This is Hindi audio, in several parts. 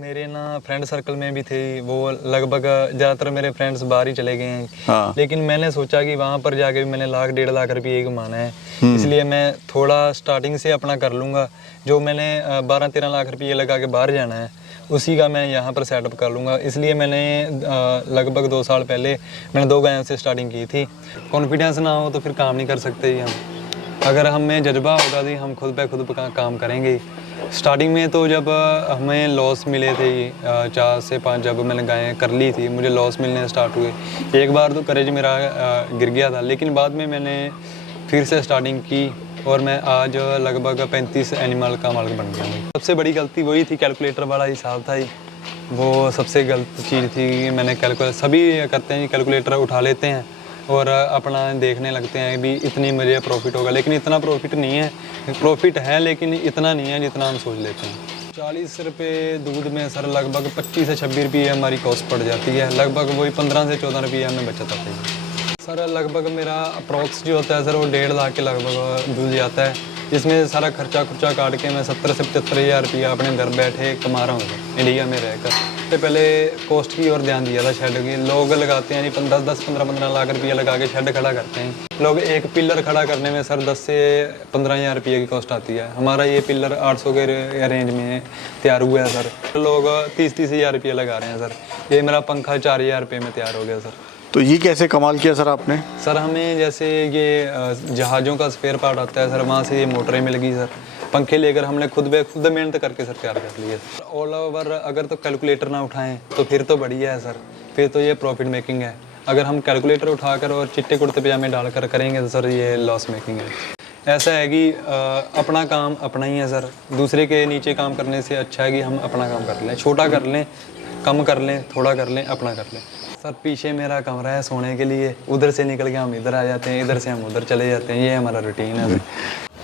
मेरे ना फ्रेंड सर्कल में भी थे, वो लगभग ज़्यादातर मेरे फ्रेंड्स बाहर ही चले गए हैं। हाँ। लेकिन मैंने सोचा कि वहाँ पर जाके भी मैंने लाख 1.5 लाख रुपये ही कमाना है, इसलिए मैं थोड़ा स्टार्टिंग से अपना कर लूँगा। जो मैंने 12-13 लाख रुपये लगा के बाहर जाना है, उसी का मैं यहाँ पर सेटअप कर लूँगा। इसलिए मैंने लगभग 2 साल पहले मैंने 2 गायों से स्टार्टिंग की थी। कॉन्फिडेंस ना हो तो फिर काम नहीं कर सकते जी हम। अगर हमें जज्बा होगा जी, हम खुद पे खुद काम करेंगे। स्टार्टिंग में तो जब हमें लॉस मिले थे 4 से 5, जब मैंने गायें कर ली थी, मुझे लॉस मिलने स्टार्ट हुए। एक बार तो करेज मेरा गिर गया था, लेकिन बाद में मैंने फिर से स्टार्टिंग की और मैं आज लगभग 35 एनिमल का मालिक बन गया हूँ। सबसे बड़ी गलती वही थी, कैलकुलेटर वाला हिसाब था ही, वो सबसे गलत चीज़ थी। मैंने कैलकुलेटर, सभी करते हैं कैलकुलेटर उठा लेते हैं और अपना देखने लगते हैं भी इतनी मुझे प्रॉफिट होगा, लेकिन इतना प्रॉफिट नहीं है। प्रॉफिट है लेकिन इतना नहीं है जितना हम सोच लेते हैं। 40 रुपये दूध में सर लगभग 25 से 26 रुपये हमारी कॉस्ट पड़ जाती है, लगभग वही 15 से 14 रुपये हमें बचत आती है। सर लगभग मेरा अप्रॉक्स जो होता है सर, वो 1.5 लाख के लगभग दूध जाता है, जिसमें सारा खर्चा काट के मैं 70 से 75 हज़ार रुपया अपने घर बैठे कमा रहा हूँ इंडिया में रहकर। सबसे पहले कॉस्ट की ओर ध्यान दिया था शेड की। लोग लगाते हैं नहीं 10-15 लाख रुपया लगा के शेड खड़ा करते हैं। लोग एक पिलर खड़ा करने में सर 10 से 15 हज़ार रुपये की कॉस्ट आती है। हमारा ये पिलर 800 के रेंज में तैयार हुआ है सर। लोग 30-30 हज़ार रुपये लगा रहे हैं सर। ये मेरा पंखा 4 हज़ार रुपये में तैयार हो गया सर। तो ये कैसे कमाल किया सर आपने? सर हमें जैसे ये जहाज़ों का स्पेयर पार्ट आता है सर, वहाँ से ये मोटरें मिल गई सर। पंखे लेकर हमने खुद मेहनत करके सर तैयार कर लिए। ऑल ओवर अगर तो कैलकुलेटर ना उठाएं तो फिर तो बढ़िया है सर, फिर तो ये प्रॉफिट मेकिंग है। अगर हम कैलकुलेटर उठाकर और चिट्टे कुर्ते पजामे डालकर करेंगे तो सर ये लॉस मेकिंग है। ऐसा है कि अपना काम अपना ही है सर, दूसरे के नीचे काम करने से अच्छा है कि हम अपना काम कर लें, छोटा कर लें, कम कर लें, थोड़ा कर लें, अपना कर लें। सर पीछे मेरा कमरा है सोने के लिए, उधर से निकल के हम इधर आ जाते हैं, इधर से हम उधर चले जाते हैं, ये हमारा रूटीन है सर।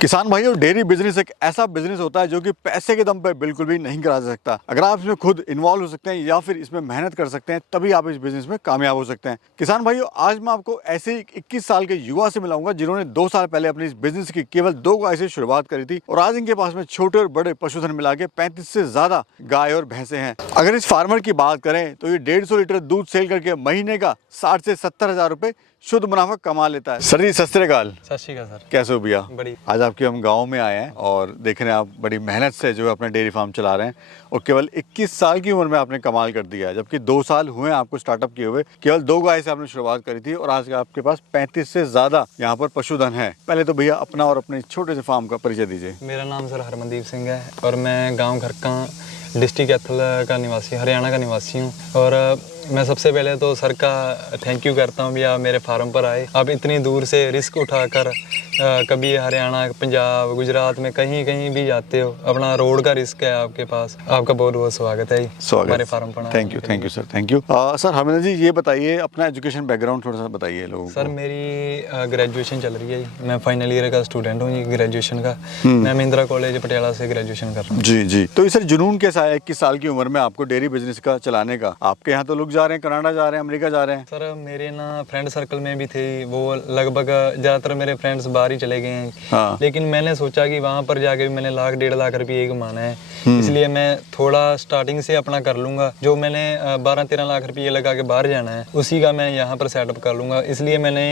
किसान भाइयों, डेयरी बिजनेस एक ऐसा बिजनेस होता है जो कि पैसे के दम पे बिल्कुल भी नहीं करा जा सकता। अगर आप इसमें खुद इन्वॉल्व हो सकते हैं या फिर इसमें मेहनत कर सकते हैं, तभी आप इस बिजनेस में कामयाब हो सकते हैं। किसान भाइयों, आज मैं आपको ऐसे ही 21 साल के युवा से मिलाऊंगा जिन्होंने 2 साल पहले अपनी इस बिजनेस की केवल 2 गाय से शुरुआत करी थी और आज इनके पास में छोटे और बड़े पशुधन मिला के 35 से ज्यादा गाय और भैंसे हैं। अगर इस फार्मर की बात करें तो ये 150 लीटर दूध सेल करके महीने का 60 से 70 हज़ार रुपए शुद्ध मुनाफा कमा लेता है। सर जी सत श्री अकाल। सत श्री अकाल सर। कैसे हो भैया? बड़ी। आज आपके हम गांव में आए हैं और देख रहे हैं आप बड़ी मेहनत से जो है अपना डेयरी फार्म चला रहे हैं और केवल 21 साल की उम्र में आपने कमाल कर दिया है, जबकि 2 साल हुए हैं आपको स्टार्टअप किए हुए। केवल 2 गाय से आपने शुरुआत करी थी और आज आपके पास 35 से ज्यादा यहाँ पर पशुधन है। पहले तो भैया अपना और अपने छोटे से फार्म का परिचय दीजिए। मेरा नाम सर हरमनदीप सिंह है और मैं गाँव घर का डिस्ट्रिक्ट कैथल का निवासी, हरियाणा का निवासी हूँ। और मैं सबसे पहले तो सर का थैंक यू करता हूँ भैया, मेरे फार्म पर आए। आप इतनी दूर से रिस्क उठाकर कभी हरियाणा, पंजाब, गुजरात में कहीं कहीं भी जाते हो, अपना रोड का रिस्क है आपके पास। आपका बहुत बहुत स्वागत है हमारे फार्म पर। Thank you sir, thank you. Sir Harman ji ये बताइए अपना एजुकेशन बैकग्राउंड थोड़ा सा बताइए लोगों को। सर मेरी ग्रेजुएशन चल रही है, मैं फाइनल ईयर का स्टूडेंट हूँ ग्रेजुएशन का। मैं महिंद्रा कॉलेज पटियाला से ग्रेजुएशन कर रहा हूँ। जी जी। तो सर जुनून कैसा है 21 साल की उम्र में आपको डेयरी बिजनेस का चलाने का? आपके यहाँ तो लोग जा रहे हैं, कनाडा जा रहे हैं, अमेरिका जा रहे हैं। सर मेरे ना फ्रेंड सर्कल में भी थे, वो लगभग ज़्यादातर मेरे फ्रेंड्स बाहर ही चले गए हैं। हाँ। लेकिन मैंने सोचा कि वहाँ पर जाके भी मैंने लाख 1.5 लाख रुपये ही कमाना है, इसलिए मैं थोड़ा स्टार्टिंग से अपना कर लूँगा। जो मैंने 12-13 लाख रुपये लगा के बाहर जाना है, उसी का मैं यहाँ पर सेटअप कर लूँगा। इसलिए मैंने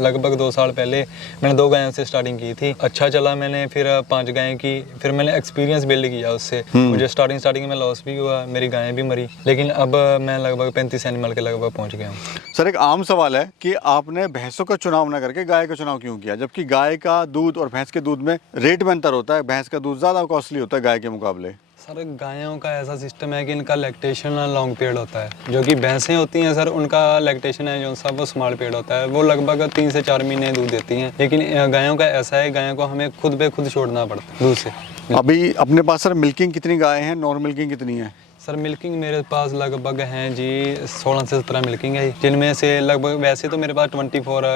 लगभग 2 साल पहले मैंने 2 गायों से स्टार्टिंग की थी। अच्छा चला, मैंने फिर 5 गायें की, फिर मैंने एक्सपीरियंस बिल्ड किया उससे। मुझे स्टार्टिंग में लॉस भी हुआ, मेरी गायें भी मरी, लेकिन अब मैं लगभग 35 एनिमल के लगभग पहुँच गया हूँ। सर एक आम सवाल है कि आपने भैंसों का चुनाव ना करके गाय का चुनाव क्यों किया, जबकि गाय का दूध और भैंस के दूध में रेट में अंतर होता है, भैंस का दूध ज़्यादा कॉस्टली होता है गाय के मुकाबले? सर गायों का ऐसा सिस्टम है कि इनका लैक्टेशन लॉन्ग पीरियड होता है। जो कि भैंसें होती हैं सर, उनका लैक्टेशन है जो सब वो स्मॉल पीरियड होता है, वो लगभग 3 से 4 महीने दूध देती हैं। लेकिन गायों का ऐसा है, गायों को हमें खुद पे खुद छोड़ना पड़ता है दूध से। अभी अपने पास सर मिल्किंग कितनी गाय हैं, नॉन मिल्किंग कितनी है? सर मिल्किंग मेरे पास लगभग हैं जी 16 से 17 मिल्किंग है, जिनमें से लगभग, वैसे तो मेरे पास 24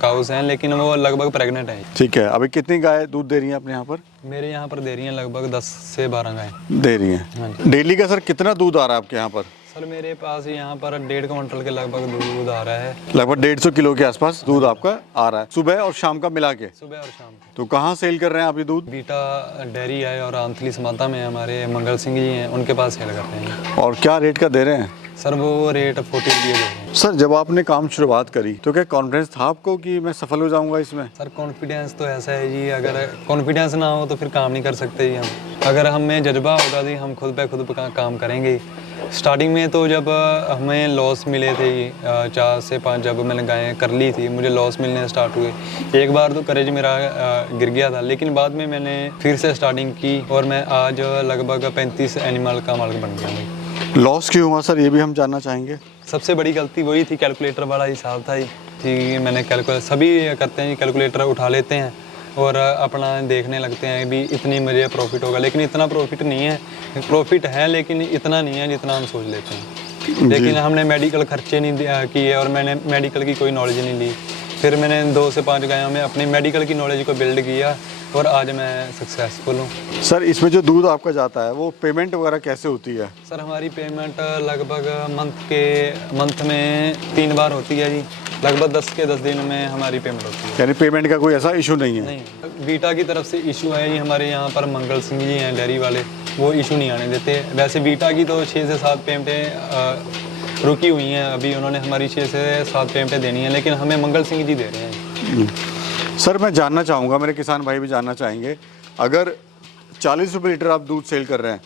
काउस हैं, लेकिन वो लगभग प्रेग्नेंट हैं। ठीक है। अभी कितनी गाय दूध दे रही हैं अपने यहाँ पर? मेरे यहाँ पर दे रही हैं लगभग 10 से 12 गायें दे रही हैं। हाँ जी। डेली का सर कितना दूध आ रहा है आपके यहाँ पर? सर मेरे पास यहाँ पर 1.5 क्विंटल के लगभग दूध आ रहा है, लगभग 150 किलो के आसपास दूध आपका आ रहा है सुबह और शाम का मिला के। सुबह और शाम को। तो कहाँ सेल कर रहे हैं आप ये दूध? बीटा डेयरी है और आंतली समाता में हमारे मंगल सिंह जी हैं, उनके पास सेल करते हैं। और क्या रेट का दे रहे हैं? सर वो रेट 40 रुपये दे रहे हैं। सर जब आपने काम शुरुआत करी तो क्या कॉन्फिडेंस था आपको कि मैं सफल हो जाऊंगा इसमें? सर कॉन्फिडेंस तो ऐसा है जी, अगर कॉन्फिडेंस ना हो तो फिर काम नहीं कर सकते जी हम। अगर हमें जज्बा होगा जी हम खुद पे खुद काम करेंगे। स्टार्टिंग में तो जब हमें लॉस मिले थे 4 से 5, जब मैंने गायें कर ली थी मुझे लॉस मिलने स्टार्ट हुए। एक बार तो करेज मेरा गिर गया था, लेकिन बाद में मैंने फिर से स्टार्टिंग की और मैं आज लगभग 35 एनिमल का मालिक बन गया हूँ। लॉस क्यों हुआ सर, ये भी हम जानना चाहेंगे। सबसे बड़ी गलती वही थी, कैलकुलेटर वाला हिसाब था ही कि मैंने कैलकुलेटर, सभी करते हैं कैलकुलेटर उठा लेते हैं और अपना देखने लगते हैं भी इतनी मुझे प्रॉफिट होगा, लेकिन इतना प्रॉफिट नहीं है। प्रॉफिट है लेकिन इतना नहीं है जितना हम सोच लेते हैं। लेकिन हमने मेडिकल खर्चे नहीं किए और मैंने मेडिकल की कोई नॉलेज नहीं ली। फिर मैंने 2 से 5 गायों में अपनी मेडिकल की नॉलेज को बिल्ड किया और आज मैं सक्सेसफुल हूँ। सर इसमें जो दूध आपका जाता है वो पेमेंट वगैरह कैसे होती है? सर हमारी पेमेंट लगभग मंथ में 3 बार होती है जी। लगभग 10 के 10 दिन में हमारी पेमेंट होती है। यानी पेमेंट का कोई ऐसा इशू नहीं है? नहीं, बीटा की तरफ से इशू है जी। हमारे यहाँ पर मंगल सिंह जी हैं डेयरी वाले, वो इशू नहीं आने देते। वैसे बीटा की तो 6 से 7 पेमेंटें रुकी हुई हैं, अभी उन्होंने हमारी 6 से 7 पेमेंटें देनी है, लेकिन हमें मंगल सिंह जी दे रहे हैं। सर मैं जानना चाहूँगा, मेरे किसान भाई भी जानना चाहेंगे, अगर 40 रुपये लीटर आप दूध सेल कर रहे हैं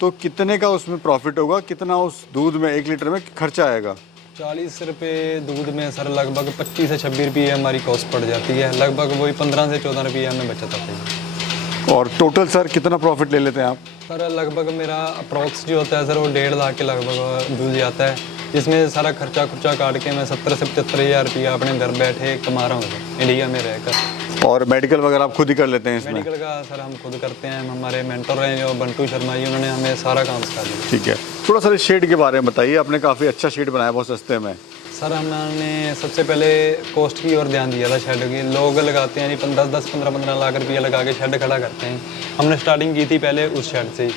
तो कितने का उसमें प्रॉफिट होगा, कितना उस दूध में 1 लीटर में खर्चा आएगा? 40 रुपये दूध में सर लगभग 25 से 26 रुपये हमारी कॉस्ट पड़ जाती है। लगभग वही 15 से 14 रुपये हमें बचत आती है। और टोटल सर कितना प्रॉफिट ले लेते हैं आप? सर लगभग मेरा अप्रॉक्स जो होता है सर वो 1.5 लाख के लगभग दूध जाता है, जिसमें सारा खर्चा काट के मैं 70 से 75 हज़ार रुपया अपने घर बैठे कमा रहा हूँ इंडिया में रहकर। और मेडिकल वगैरह आप खुद ही कर लेते हैं इसमें? मेडिकल का सर हम खुद करते हैं। हमारे मेंटर हैं जो बंटू शर्मा जी, उन्होंने हमें सारा काम सिखा दिया। ठीक है, थोड़ा सर इस शेड के बारे में बताइए। आपने काफ़ी अच्छा शेड बनाया, बहुत सस्ते में। सर हमने सबसे पहले कॉस्ट की ओर ध्यान दिया था शेड की। लोग लगाते हैं 15 लाख रुपया लगा के शेड खड़ा करते हैं। हमने स्टार्टिंग की थी पहले उस शेड से,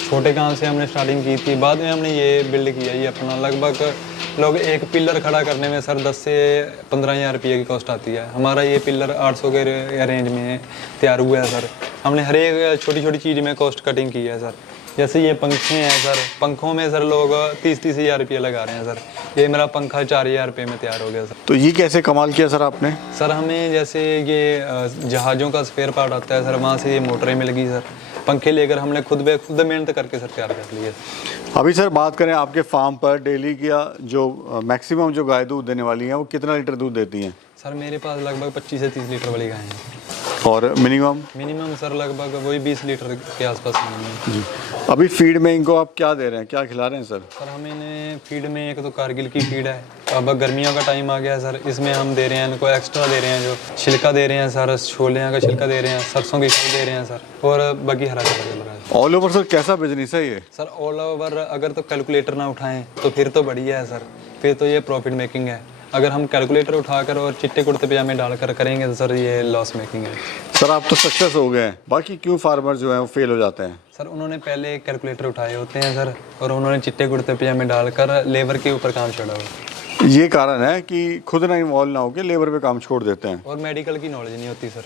छोटे काम से हमने स्टार्टिंग की थी। बाद में हमने ये बिल्ड किया ये अपना। लगभग लोग एक पिलर खड़ा करने में सर 10 से 15 हज़ार रुपये की कॉस्ट आती है। हमारा ये पिलर 800 के रेंज में तैयार हुआ है सर। हमने हर एक छोटी छोटी चीज़ में कॉस्ट कटिंग की है सर। जैसे ये पंखे हैं सर, पंखों में सर लोग 30 हज़ार रुपये लगा रहे हैं सर। ये मेरा पंखा 4000 रुपये में तैयार हो गया सर। तो ये कैसे कमाल किया सर आपने? सर हमें जैसे ये जहाज़ों का स्पेयर पार्ट आता है सर, वहाँ से ये मोटरें मिल गई सर। पंखे लेकर हमने खुद मेहनत करके सर तैयार कर लिए। अभी सर बात करें आपके फार्म पर डेली की जो मैक्सिमम जो गाय दूध देने वाली हैं वो कितना लीटर दूध देती हैं? सर मेरे पास लगभग 25 से 30 लीटर वाली गाय हैं। और मिनिमम सर लगभग वही 20 लीटर के आसपास मिनिमम। जी। अभी फीड में इनको आप क्या दे रहे हैं, क्या खिला रहे हैं सर? सर हम इन्हें फीड में एक तो कारगिल की फीड है। अब गर्मियों का टाइम आ गया है सर, इसमें हम दे रहे हैं इनको एक्स्ट्रा दे रहे हैं, जो छिलका दे रहे हैं सर, छोले का छिलका दे रहे हैं, सरसों की खाद दे रहे हैं सर, और बाकी हरा चारा चल रहा है। ऑल ओवर सर कैसा बिजनेस है ये? सर ऑल ओवर अगर तो कैलकुलेटर ना उठाएं तो फिर तो बढ़िया है सर, फिर तो ये प्रॉफिट मेकिंग है। अगर हम कैलकुलेटर उठाकर और चिट्टे कुर्ते पजामे डालकर करेंगे तो सर ये लॉस मेकिंग है। सर आप तो सक्सेस हो गए हैं, बाकी क्यों फार्मर जो है वो फेल हो जाते हैं? सर उन्होंने पहले कैलकुलेटर उठाए होते हैं सर, और उन्होंने चिट्टे कुर्ते पजामे डालकर लेबर के ऊपर काम छोड़ा हुआ। ये कारण है कि खुद ना इन्वॉल्व ना होकर लेबर पे काम छोड़ देते हैं। और मेडिकल की नॉलेज नहीं होती सर।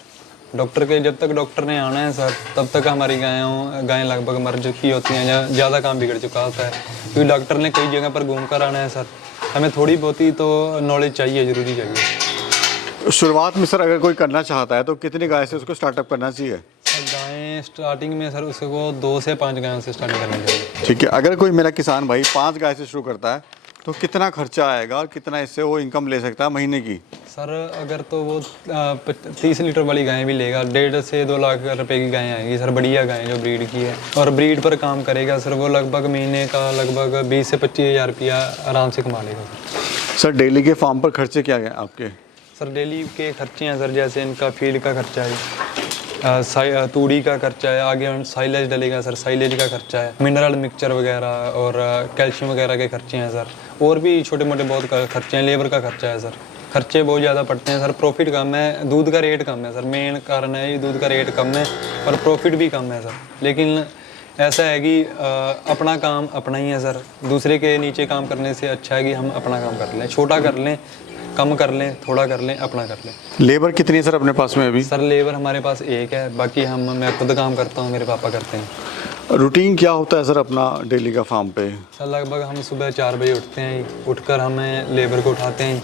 डॉक्टर के जब तक डॉक्टर ने आना है सर तब तक हमारी गायें लगभग मर चुकी होती हैं या ज़्यादा काम बिगड़ चुका होता है, क्योंकि डॉक्टर ने कई जगह पर घूम कर आना है सर। हमें थोड़ी बहुत ही तो नॉलेज चाहिए, ज़रूरी चाहिए। शुरुआत में सर अगर कोई करना चाहता है तो कितनी गाय से उसको स्टार्टअप करना चाहिए? सर गायें स्टार्टिंग में सर उसको 2 से 5 गायों से स्टार्ट करनी चाहिए। ठीक है, अगर कोई मेरा किसान भाई 5 गाय से शुरू करता है तो कितना खर्चा आएगा और कितना इससे वो इनकम ले सकता है महीने की? सर अगर तो वो 30 लीटर वाली गायें भी लेगा 1.5 से 2 लाख रुपए की गायें आएंगी सर, बढ़िया गायें जो ब्रीड की है, और ब्रीड पर काम करेगा सर, वो लगभग महीने का लगभग 20 से 25 हज़ार रुपया आराम से कमा लेगा सर। डेली के फार्म पर खर्चे क्या हैं आपके? सर डेली के खर्चे हैं सर, जैसे इनका फीड का खर्चा है, तूड़ी का खर्चा है, आगे साइलेज डलेगा सर, साइलेज का खर्चा है, मिनरल मिक्सचर वगैरह और कैल्शियम वगैरह के खर्चे हैं सर, और भी छोटे मोटे बहुत खर्चे हैं, लेबर का खर्चा है सर। खर्चे बहुत ज़्यादा पड़ते हैं सर, प्रॉफिट कम है, दूध का रेट कम है सर। मेन कारण है ये दूध का रेट कम है और प्रॉफिट भी कम है सर। लेकिन ऐसा है कि अपना काम अपना ही है सर, दूसरे के नीचे काम करने से अच्छा है कि हम अपना काम कर लें, छोटा कर लें, कम कर लें, थोड़ा कर लें, अपना कर लें। लेबर कितनी है सर अपने पास में अभी? सर लेबर हमारे पास एक है, बाकी मैं खुद काम करता हूँ, मेरे पापा करते हैं। रूटीन क्या होता है सर अपना डेली का फार्म पे? सर लगभग हम सुबह 4 बजे उठते हैं, उठकर हमें लेबर को उठाते हैं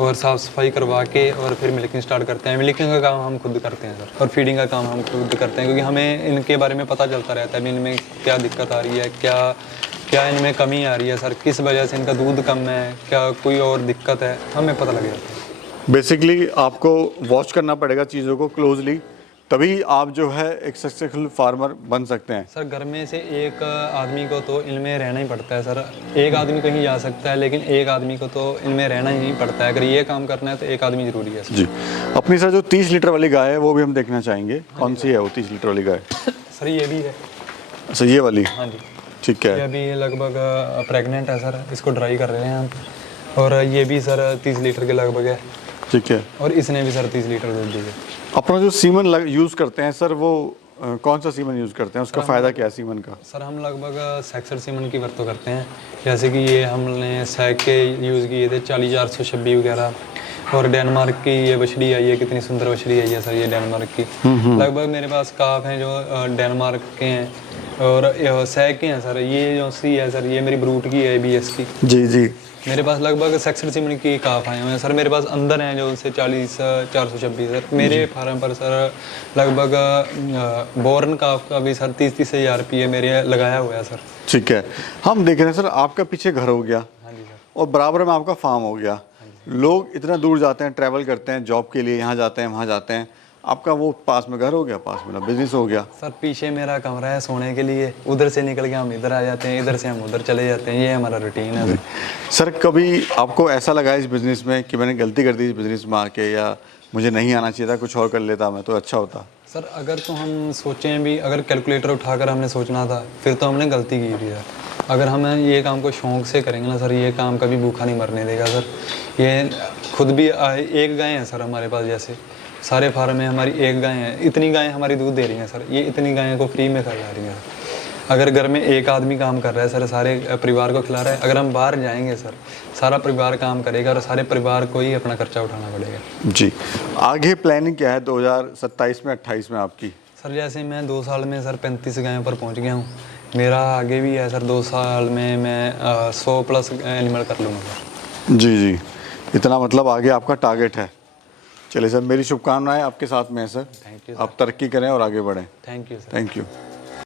और साफ़ सफाई करवा के और फिर मिल्किंग स्टार्ट करते हैं। मिल्किंग का काम हम खुद करते हैं सर, और फीडिंग का काम हम खुद करते हैं, क्योंकि हमें इनके बारे में पता चलता रहता है, इनमें क्या दिक्कत आ रही है, क्या इनमें कमी आ रही है सर, किस वजह से इनका दूध कम है, क्या कोई और दिक्कत है, हमें पता लग जाता है। बेसिकली आपको वॉच करना पड़ेगा चीज़ों को क्लोजली, तभी आप जो है एक सक्सेसफुल फार्मर बन सकते हैं। सर घर में से एक आदमी को तो इनमें रहना ही पड़ता है सर, एक आदमी कहीं जा सकता है लेकिन एक आदमी को तो इनमें रहना ही पड़ता है। अगर ये काम करना है तो एक आदमी ज़रूरी है सर। जी, अपनी सर जो 30 लीटर वाली गाय है वो भी हम देखना चाहेंगे, कौन सी है वो 30 लीटर वाली गाय? सर ये भी है। अच्छा, ये वाली? हाँ जी, ठीक ये है। अभी लगभग प्रेग्नेंट है सर, इसको ड्राई कर रहे हैं हम, और ये भी सर 30 लीटर के लगभग है, ठीक है। और इसने भी सर 30 लीटर दूध दिए। अपना जो सीमन यूज़ करते हैं सर, वो कौन सा सीमन यूज़ करते हैं, उसका फ़ायदा क्या है सीमन का? सर हम लगभग सेक्सर सीमन की वरतों करते हैं, जैसे कि ये हमने सैक के यूज़ किए थे 40-426 वगैरह, और डेनमार्क की ये बछड़ी आई है, कितनी सुंदर बछड़ी आई है सर ये डेनमार्क की। लगभग मेरे पास काफ हैं जो डेनमार्क के हैं और सैक के हैं सर। ये जो सी है सर, ये मेरी ब्रूट की है ABS की। जी जी। मेरे पास लगभग सेक्सर सीमन की काफ आए हुए हैं सर, मेरे पास अंदर हैं जो उनसे 40-426 सर। मेरे फार्म पर सर लगभग बोर्न काफ का भी सर 30-30 हज़ार रुपये मेरे लगाया हुआ है सर। ठीक है, हम देख रहे हैं सर आपका पीछे घर हो गया हाँ जी सर। और बराबर में आपका फार्म हो गया। लोग इतना दूर जाते हैं, ट्रैवल करते हैं जॉब के लिए, यहाँ जाते हैं वहाँ जाते हैं, आपका वो पास में घर हो गया, पास में बिजनेस हो गया। सर पीछे मेरा कमरा है सोने के लिए, उधर से निकल के हम इधर आ जाते हैं, इधर से हम उधर चले जाते हैं, ये हमारा रूटीन है। सर कभी आपको ऐसा लगा इस बिज़नेस में कि मैंने गलती कर दी इस बिज़नेस में आके, या मुझे नहीं आना चाहिए था, कुछ और कर लेता मैं तो अच्छा होता? सर अगर तो हम सोचें भी, अगर कैलकुलेटर उठाकर हमने सोचना था फिर तो हमने गलती की थी सर। अगर हम ये काम को शौक़ से करेंगे ना सर, ये काम कभी भूखा नहीं मरने देगा सर। ये खुद भी एक गाय है सर हमारे पास, जैसे सारे फार्म में हमारी एक गाय है, इतनी गायें हमारी दूध दे रही हैं सर, ये इतनी गायें को फ्री में खिला रही हैं। अगर घर में एक आदमी काम कर रहा है सर, सारे परिवार को खिला रहा है, अगर हम बाहर जाएंगे सर, सारा परिवार काम करेगा और सारे परिवार को ही अपना खर्चा उठाना पड़ेगा। जी, आगे प्लानिंग क्या है 2027 में 28 में आपकी? सर जैसे मैं 2 साल में सर 35 गायों पर पहुंच गया हूँ, मेरा आगे भी है सर 2 साल में मैं 100+ एनिमल कर लूँगा सर। जी जी, इतना मतलब आगे आपका टारगेट है। चलिए सर, मेरी शुभकामनाएं आपके साथ में है सर। Thank you. आप तरक्की करें और आगे बढ़ें। Thank you sir. Thank you.